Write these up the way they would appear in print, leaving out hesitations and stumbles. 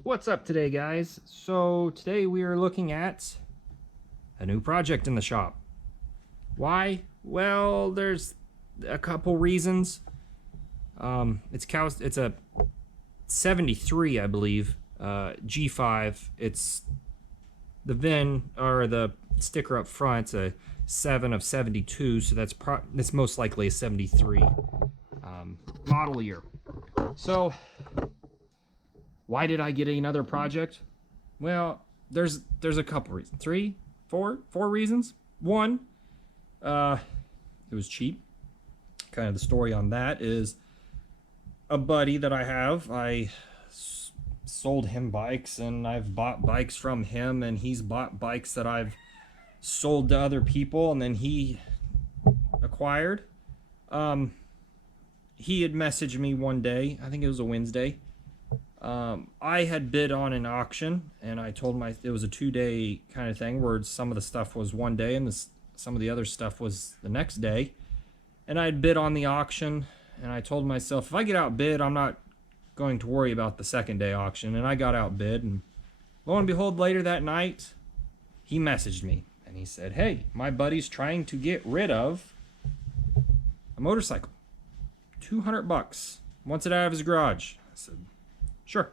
What's up today, guys? So today we are looking at a new project in the shop. Why? Well, there's a couple reasons. It's a 73, I believe, G5. It's the VIN or the sticker up front. It's a 7 of 72, so that's most likely a 73 model year. So why did I get another project? Well, there's a couple reasons. Four reasons. One, it was cheap. Kind of the story on that is a buddy that I have. I sold him bikes, and I've bought bikes from him, and he's bought bikes that I've sold to other people, and then he acquired. He had messaged me one day. I think it was a Wednesday. I had bid on an auction, and I told him it was a 2-day kind of thing where some of the stuff was one day and some of the other stuff was the next day. And I had bid on the auction, and I told myself, if I get outbid, I'm not going to worry about the second day auction. And I got outbid, and lo and behold, later that night, he messaged me, and he said, hey, my buddy's trying to get rid of a motorcycle. $200. Wants it out of his garage. I said, sure.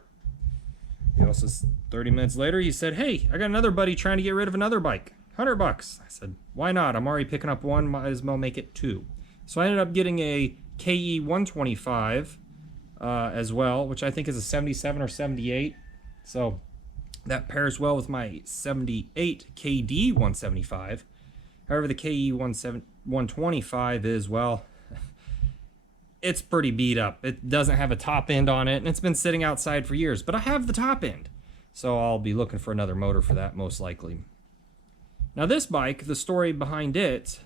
He also, 30 minutes later, he said, hey, I got another buddy trying to get rid of another bike. $100. I said, why not? I'm already picking up one, might as well make it two. So I ended up getting a KE 125 as well, which I think is a 77 or 78. So that pairs well with my 78 KD 175. However, the KE 125 is, well, it's pretty beat up. It doesn't have a top end on it, and it's been sitting outside for years, but I have the top end. So I'll be looking for another motor for that, most likely. Now this bike, the story behind it,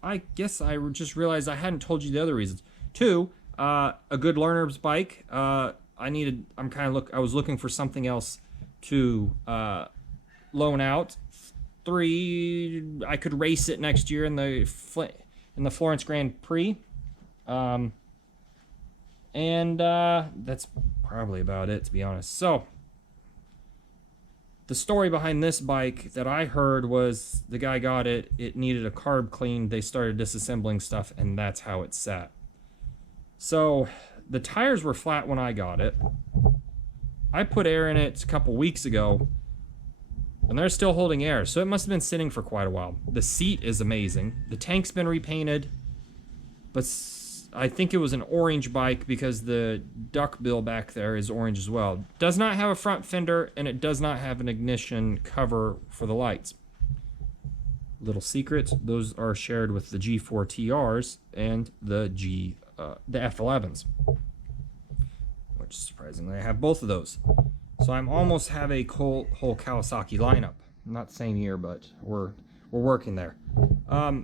I guess I just realized I hadn't told you the other reasons. Two, a good learner's bike. I was looking for something else to loan out. Three, I could race it next year in the Florence Grand Prix. That's probably about it, to be honest. So the story behind this bike that I heard was the guy got it, it needed a carb clean, they started disassembling stuff, and that's how it sat. So the tires were flat when I got it. I put air in it a couple weeks ago, and they're still holding air, so it must have been sitting for quite a while. The seat is amazing. The tank's been repainted, but I think it was an orange bike because the duckbill back there is orange as well. Does not have a front fender, and it does not have an ignition cover for the lights. Little secret, those are shared with the G4 TRs and the F11s. Which, surprisingly, I have both of those. So I'm almost have a whole Kawasaki lineup. Not same year, but we're working there.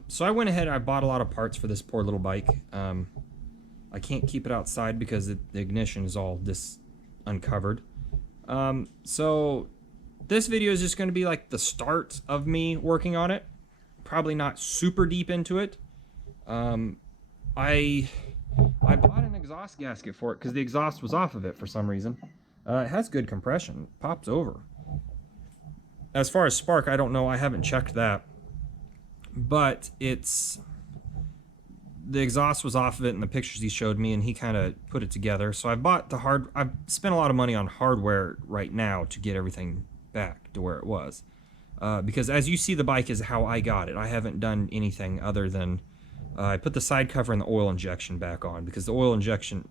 So I went ahead and I bought a lot of parts for this poor little bike. I can't keep it outside because the ignition is all uncovered. So this video is just going to be like the start of me working on it. Probably not super deep into it. I bought an exhaust gasket for it because the exhaust was off of it for some reason. It has good compression. It pops over. As far as spark, I don't know. I haven't checked that. But the exhaust was off of it in the pictures he showed me, and he kind of put it together. So I've spent a lot of money on hardware right now to get everything back to where it was. Because as you see, the bike is how I got it. I haven't done anything other than I put the side cover and the oil injection back on, because the oil injection,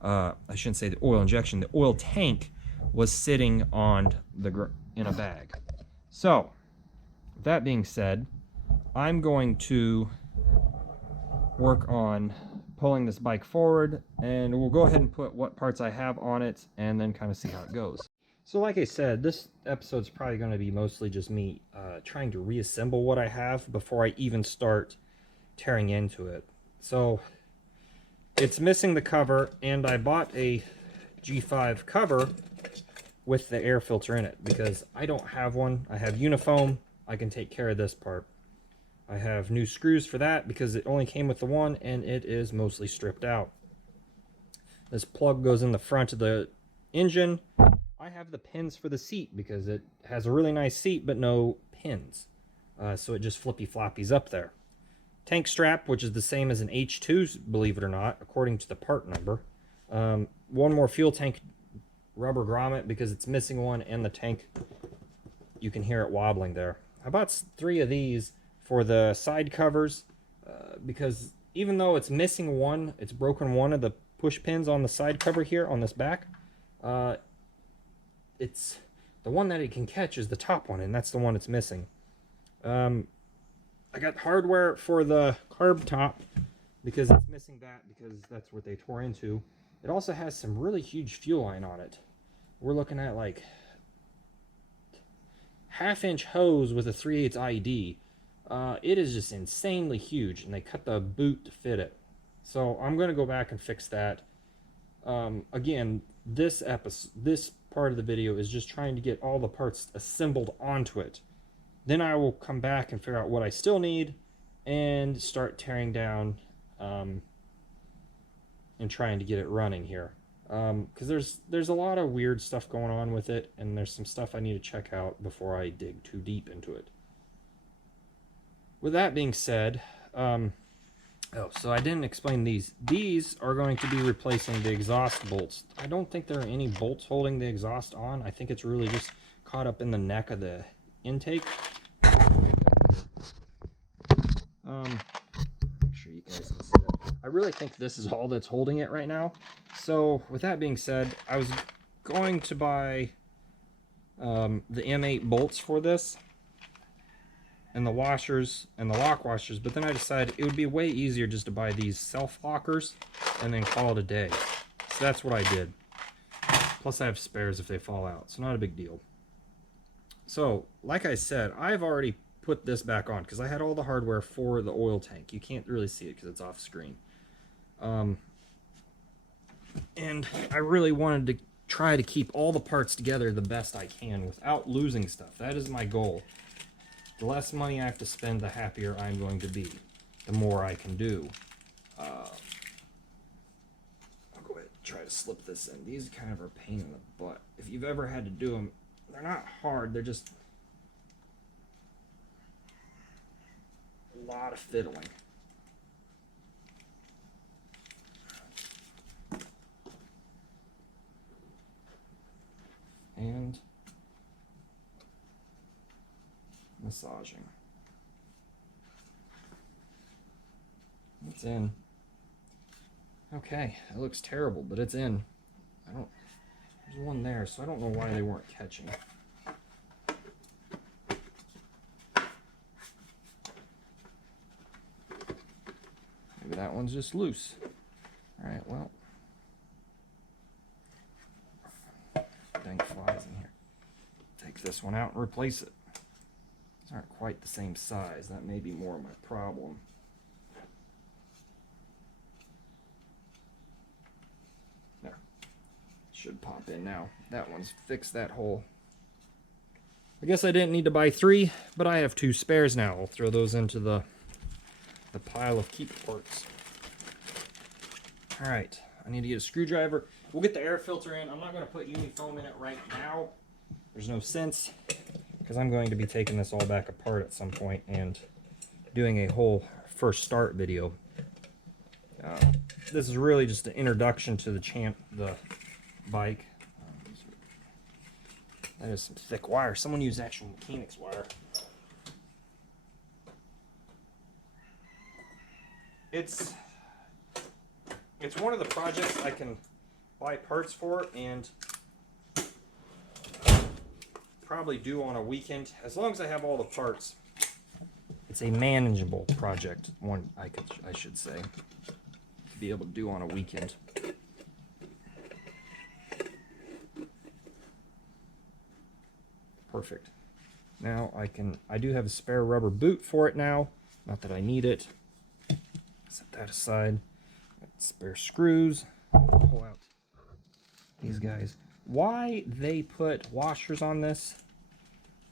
I shouldn't say the oil injection, the oil tank was sitting on in a bag. So, that being said, I'm going to work on pulling this bike forward, and we'll go ahead and put what parts I have on it and then kind of see how it goes. So like I said, this episode's probably going to be mostly just me trying to reassemble what I have before I even start tearing into it. So it's missing the cover, and I bought a G5 cover with the air filter in it because I don't have one. I have unifoam. I can take care of this part. I have new screws for that because it only came with the one, and it is mostly stripped out. This plug goes in the front of the engine. I have the pins for the seat because it has a really nice seat but no pins. So it just flippy floppies up there. Tank strap, which is the same as an H2's, believe it or not, according to the part number. One more fuel tank rubber grommet because it's missing one, and the tank, you can hear it wobbling there. I bought 3 of these for the side covers because even though it's missing one, it's broken one of the push pins on the side cover here on this back. It's the one that it can catch is the top one, and that's the one it's missing. I got hardware for the carb top because it's missing that because that's what they tore into. It also has some really huge fuel line on it. We're looking at like 1/2-inch hose with a 3/8 IED. It is just insanely huge, and they cut the boot to fit it. So I'm going to go back and fix that. Again, this part of the video is just trying to get all the parts assembled onto it. Then I will come back and figure out what I still need and start tearing down and trying to get it running here. Because there's a lot of weird stuff going on with it, and there's some stuff I need to check out before I dig too deep into it. With that being said, oh, so I didn't explain these. These are going to be replacing the exhaust bolts. I don't think there are any bolts holding the exhaust on. I think it's really just caught up in the neck of the intake. Make sure you guys can see that. I really think this is all that's holding it right now. So with that being said, I was going to buy the M8 bolts for this and the washers and the lock washers, but then I decided it would be way easier just to buy these self lockers and then call it a day. So that's what I did. Plus I have spares if they fall out, so not a big deal. So like I said, I've already put this back on because I had all the hardware for the oil tank. You can't really see it because it's off screen. And I really wanted to try to keep all the parts together the best I can without losing stuff. That is my goal. The less money I have to spend, the happier I'm going to be. The more I can do. I'll go ahead and try to slip this in. These kind of are a pain in the butt. If you've ever had to do them, they're not hard, they're just a lot of fiddling. And massaging. It's in. Okay, it looks terrible, but it's in. There's one there, so I don't know why they weren't catching. Maybe that one's just loose. Alright, well. Dang flies in here. Take this one out and replace it. These aren't quite the same size. That may be more of my problem. There. Should pop in now. That one's fixed that hole. I guess I didn't need to buy 3, but I have 2 spares now. I'll throw those into the pile of keep parts. Alright, I need to get a screwdriver. We'll get the air filter in. I'm not going to put unifoam in it right now. There's no sense, because I'm going to be taking this all back apart at some point and doing a whole first start video. This is really just an introduction to the bike. That is some thick wire. Someone used actual mechanics wire. It's one of the projects I can buy parts for and probably do on a weekend. As long as I have all the parts, it's a manageable project. One I should say, to be able to do on a weekend. Perfect. Now I do have a spare rubber boot for it now. Not that I need it. Set that aside. Got spare screws. Pull out these guys. Why they put washers on this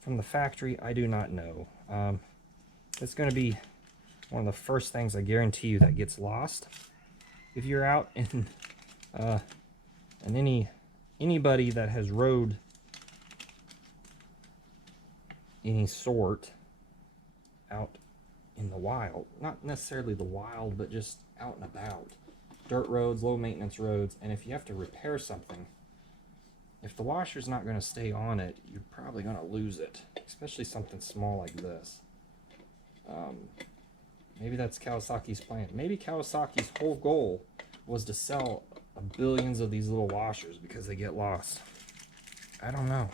from the factory, I do not know. It's going to be one of the first things I guarantee you that gets lost if you're out in any anybody that has rode any sort out in the wild, not necessarily the wild, but just out and about, dirt roads, low maintenance roads, and if you have to repair something, if the washer's not going to stay on it, you're probably going to lose it, especially something small like this. Maybe that's Kawasaki's plan. Maybe Kawasaki's whole goal was to sell billions of these little washers because they get lost. I don't know.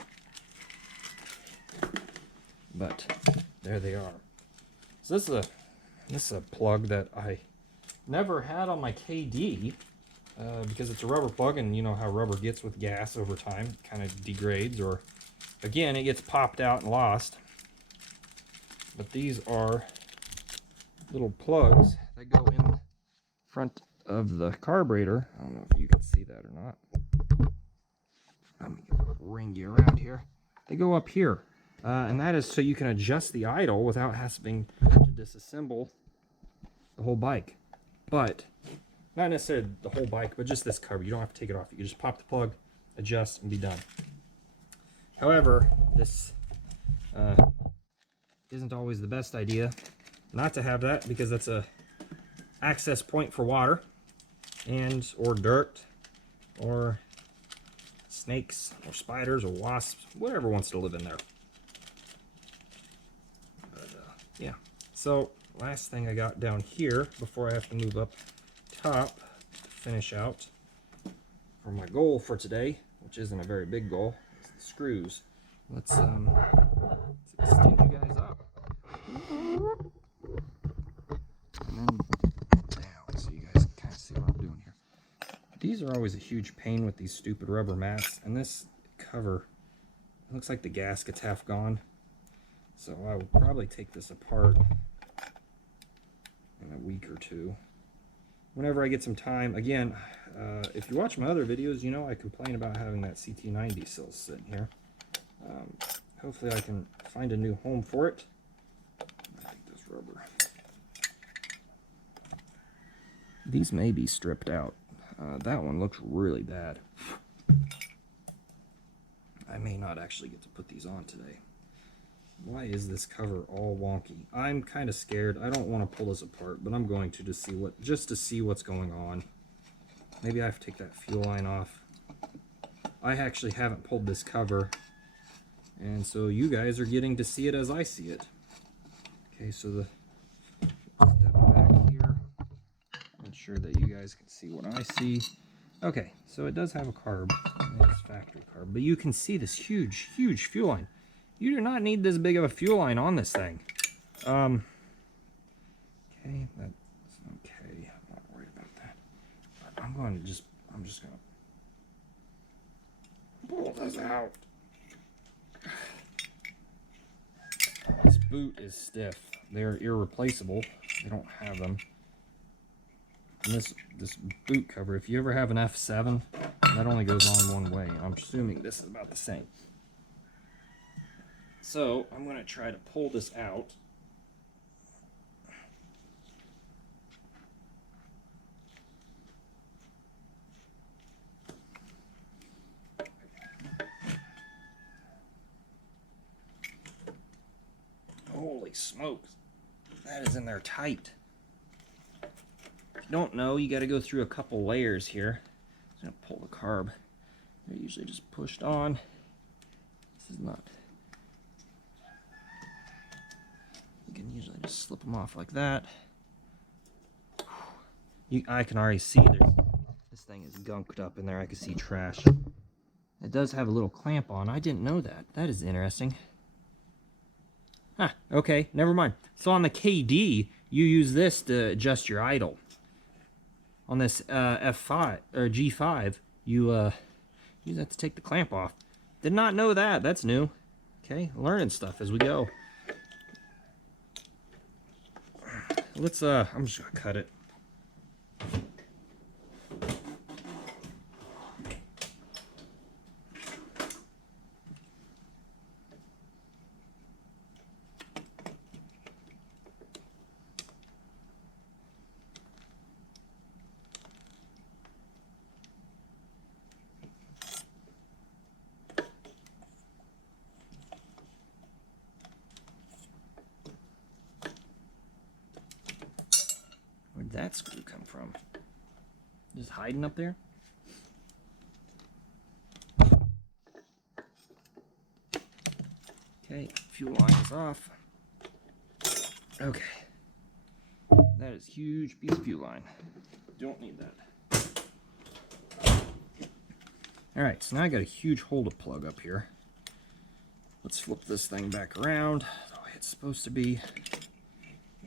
But there they are. So this is a plug that I never had on my KD because it's a rubber plug, and you know how rubber gets with gas over time. It kind of degrades, or again, it gets popped out and lost. But these are little plugs that go in front of the carburetor. I don't know if you can see that or not. Let me ring you around here. They go up here, and that is so you can adjust the idle without having to disassemble the whole bike. But not necessarily the whole bike, but just this cover. You don't have to take it off. You can just pop the plug, adjust, and be done. However, this isn't always the best idea not to have that, because that's a access point for water and or dirt or snakes or spiders or wasps, whatever wants to live in there. But yeah, so last thing I got down here before I have to move up top to finish out for my goal for today, which isn't a very big goal, is the screws. Let's extend you guys up and then down so you guys can kind of see what I'm doing here. These are always a huge pain with these stupid rubber mats, and this cover, it looks like the gasket's half gone, so I will probably take this apart in a week or two whenever I get some time. Again, if you watch my other videos, you know I complain about having that CT90 still sitting here. Hopefully I can find a new home for it. I think this rubber, these may be stripped out. That one looks really bad. I may not actually get to put these on today. Why is this cover all wonky? I'm kind of scared. I don't want to pull this apart, but I'm going to just to see what's going on. Maybe I have to take that fuel line off. I actually haven't pulled this cover, and so you guys are getting to see it as I see it. Okay, so the step back here. Make sure that you guys can see what I see. Okay, so it does have a carb. It's factory carb, but you can see this huge, huge fuel line. You do not need this big of a fuel line on this thing. Okay, that's okay. I'm not worried about that. But I'm just gonna pull this out. This boot is stiff. They're irreplaceable. They don't have them. And this boot cover, if you ever have an F7, that only goes on one way. I'm assuming this is about the same. So I'm going to try to pull this out. Holy smokes, that is in there tight. If you don't know, you got to go through a couple layers here. I'm going to pull the carb. They're usually just pushed on. This is not. You can usually just slip them off like that. I can already see this thing is gunked up in there. I can see trash. It does have a little clamp on. I didn't know that. That is interesting. Huh, okay, never mind. So on the KD, you use this to adjust your idle. On this F5 or G5, you use that to take the clamp off. Did not know that. That's new. Okay, learning stuff as we go. Let's I'm just gonna cut it. that screw come from? Just hiding up there? Okay, fuel line is off. Okay. That is a huge piece of fuel line. Don't need that. Alright, so now I got a huge holder plug up here. Let's flip this thing back around the way it's supposed to be.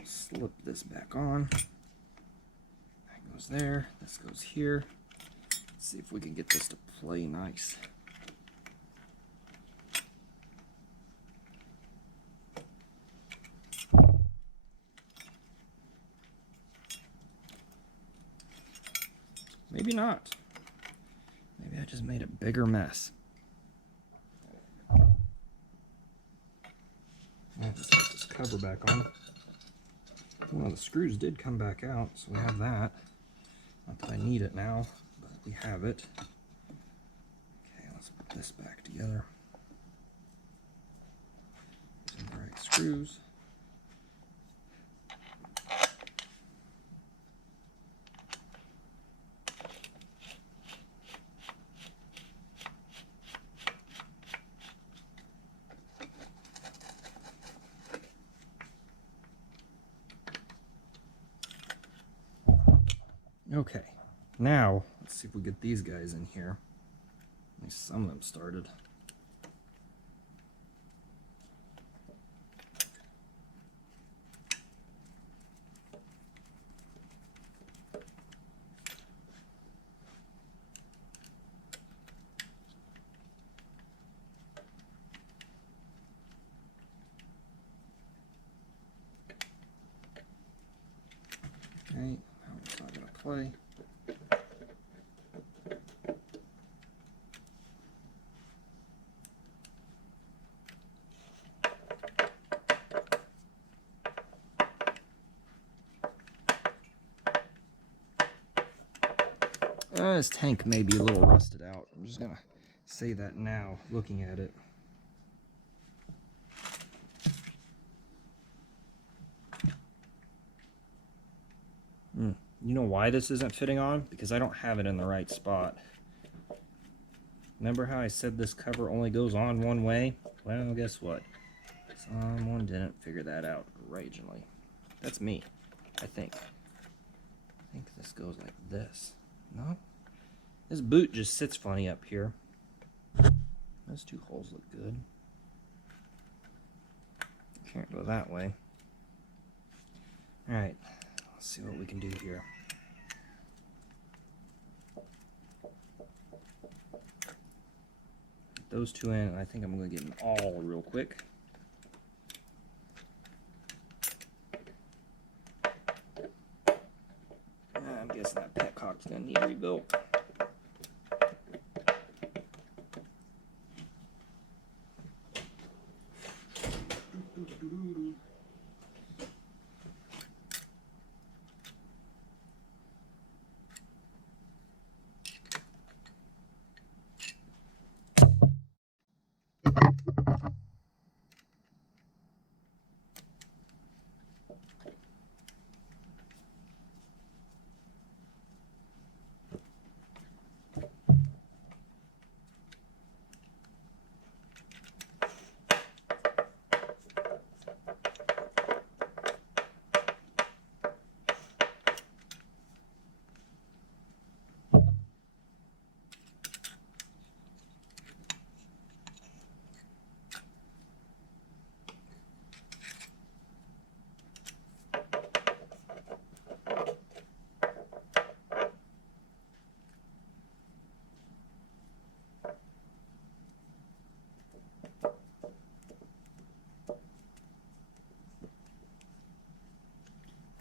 Slip this back on. That goes there. This goes here. Let's see if we can get this to play nice. Maybe not. Maybe I just made a bigger mess. I'll just put this cover back on. Well, the screws did come back out, so we have that. Not that I need it now, but we have it. Okay, let's put this back together. Some the right screws. Okay, now let's see if we get these guys in here. At least some of them started. Okay, now it's not going to play. This tank may be a little rusted out. I'm just going to say that now, looking at it. You know why this isn't fitting on? Because I don't have it in the right spot. Remember how I said this cover only goes on one way? Well, guess what? Someone didn't figure that out originally. That's me, I think. I think this goes like this. No? This boot just sits funny up here. Those two holes look good. Can't go that way. Alright, let's see what we can do here. Put those two in, and I think I'm going to get them all real quick. I'm guessing that petcock's going to need rebuilt.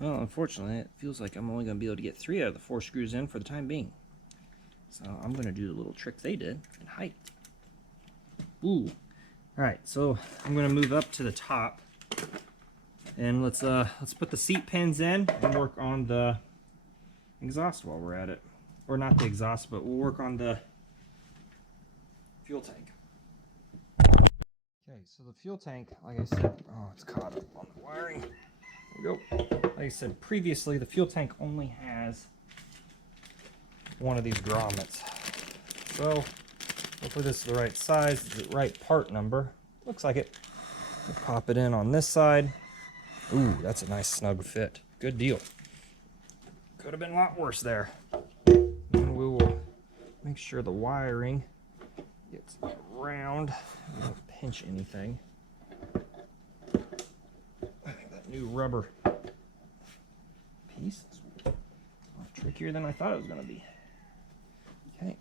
Well, unfortunately, it feels like I'm only going to be able to get 3 out of the 4 screws in for the time being. So I'm going to do the little trick they did and height. Ooh. Alright, so I'm going to move up to the top. And let's put the seat pins in and work on the exhaust while we're at it. Or not the exhaust, but we'll work on the fuel tank. Okay, so the fuel tank, like I said, oh, it's caught up on the wiring. There we go. Like I said previously, the fuel tank only has one of these grommets. So hopefully this is the right size, the right part number. Looks like it. We'll pop it in on this side. Ooh, that's a nice snug fit. Good deal. Could have been a lot worse there. And we will make sure the wiring gets around. We don't pinch anything. I think that new rubber piece is a lot trickier than I thought it was going to be. Okay,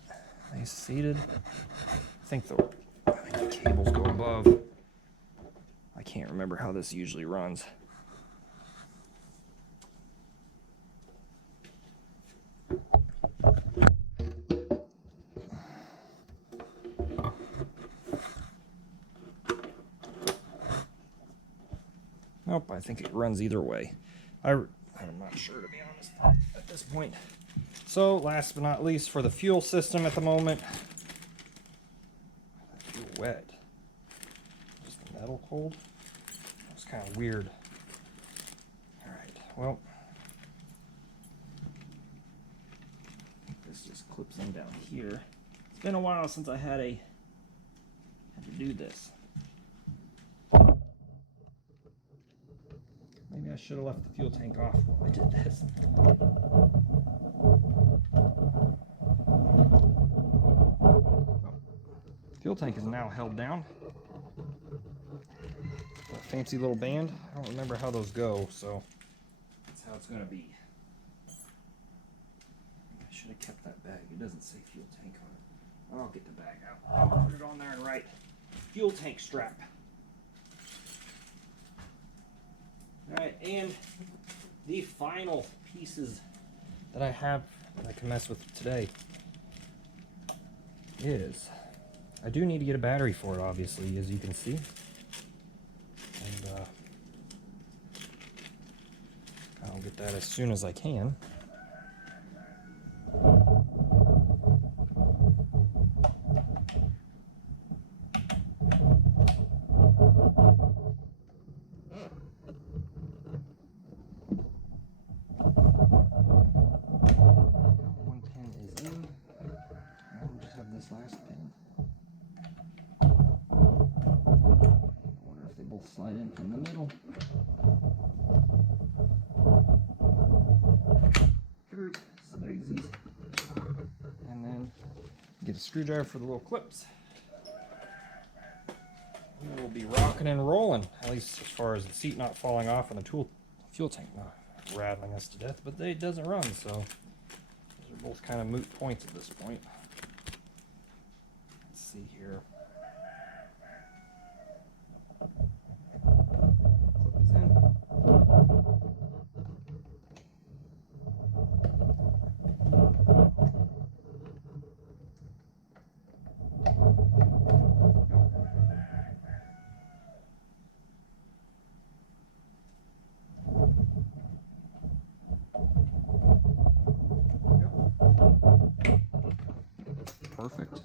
nice seated. I think the cables go above. I can't remember how this usually runs. Nope, I think it runs either way. I'm not sure, to be honest, at this point. So, last but not least, for the fuel system at the moment. I feel wet. Is the metal cold? That's kind of weird. Alright, well. I think this just clips in down here. It's been a while since I had to do this. Maybe I should have left the fuel tank off while I did this. Fuel tank is now held down. That fancy little band. I don't remember how those go, so that's how it's going to be. I should have kept that bag. It doesn't say fuel tank on it. I'll get the bag out. I'll put it on there and write fuel tank strap. Alright, and the final pieces that I have that I can mess with today is, I do need to get a battery for it, obviously, as you can see. And I'll get that as soon as I can. Slide in from the middle. And then get a screwdriver for the little clips. We'll be rocking and rolling, at least as far as the seat not falling off and the fuel tank not rattling us to death, but it doesn't run, so those are both kind of moot points at this point. Let's see here. Perfect.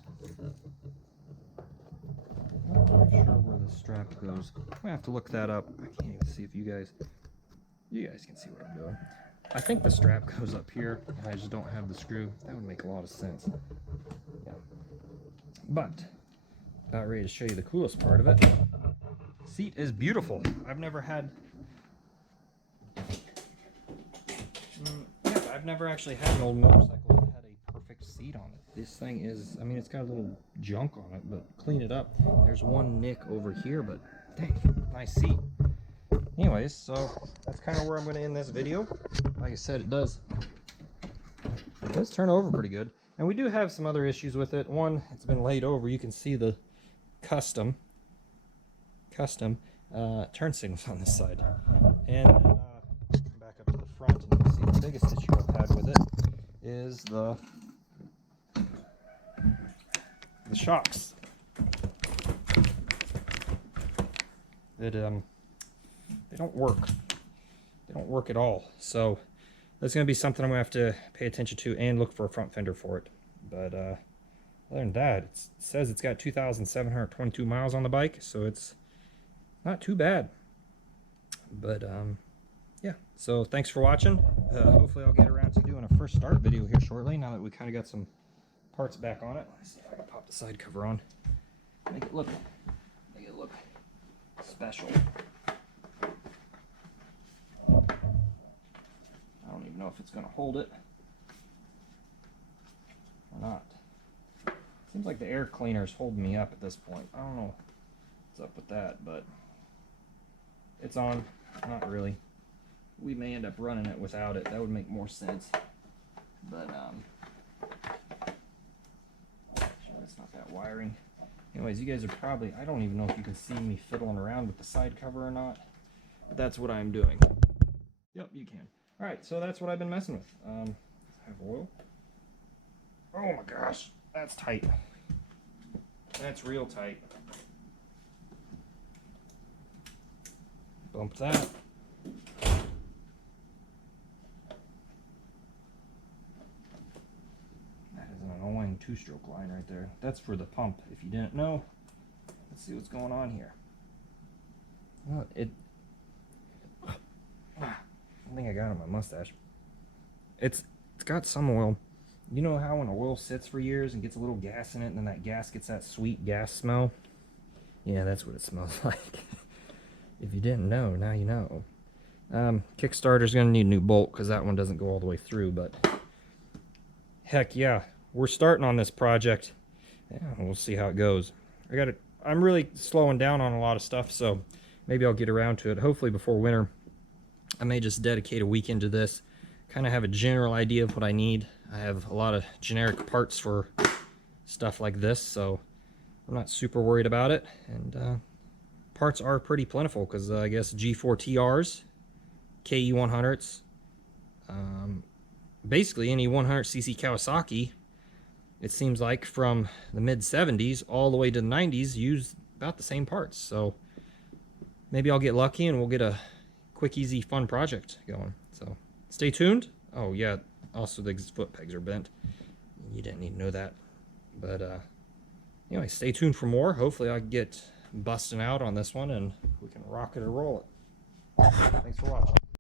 Not quite sure where the strap goes. I'm gonna have to look that up. I can't even see if you guys can see what I'm doing. I think the strap goes up here, and I just don't have the screw. That would make a lot of sense. Yeah. But about ready to show you the coolest part of it. Seat is beautiful. I've never had. Yeah, I've never actually had an old motorcycle that had a perfect seat on it. This thing is, I mean, it's got a little junk on it, but clean it up. There's one nick over here, but dang, nice seat. Anyways, so that's kind of where I'm going to end this video. Like I said, it does turn over pretty good. And we do have some other issues with it. One, it's been laid over. You can see the custom turn signals on this side. And then back up to the front, and you can see the biggest issue I've had with it is the shocks. They don't work. They don't work at all. So that's going to be something I'm going to have to pay attention to and look for a front fender for it. But other than that, it says it's got 2,722 miles on the bike, so it's not too bad. But yeah, so thanks for watching. Hopefully I'll get around to doing a first start video here shortly, now that we kind of got some parts back on it. Let's see if I can pop the side cover on. Make it look special. I don't even know if it's going to hold it or not. Seems like the air cleaner is holding me up at this point. I don't know what's up with that, but it's on. Not really. We may end up running it without it. That would make more sense. But sure, that's not that wiring. Anyways, you guys are probably, I don't even know if you can see me fiddling around with the side cover or not. But that's what I'm doing. Yep, you can. Alright, so that's what I've been messing with. I have oil. Oh my gosh, that's tight. That's real tight. Bump that. That is an annoying two-stroke line right there. That's for the pump, if you didn't know. Let's see what's going on here. Well, I think I got it on my mustache. It's got some oil. You know how when oil sits for years and gets a little gas in it, and then that gas gets that sweet gas smell? Yeah, that's what it smells like. If you didn't know, now you know. Kickstarter's going to need a new bolt because that one doesn't go all the way through, but heck yeah, we're starting on this project. Yeah, we'll see how it goes. I'm really slowing down on a lot of stuff, so maybe I'll get around to it. Hopefully before winter. I may just dedicate a weekend to this, kind of have a general idea of what I need. I have a lot of generic parts for stuff like this, so I'm not super worried about it. And parts are pretty plentiful because I guess G4 TRs, KE 100s, basically any 100cc Kawasaki, it seems like from the mid 70s all the way to the 90s use about the same parts. So maybe I'll get lucky and we'll get a quick, easy, fun project going. So stay tuned. Oh yeah, also the foot pegs are bent. You didn't need to know that. But anyway, stay tuned for more. Hopefully I get busting out on this one and we can rock it or roll it. Thanks for watching.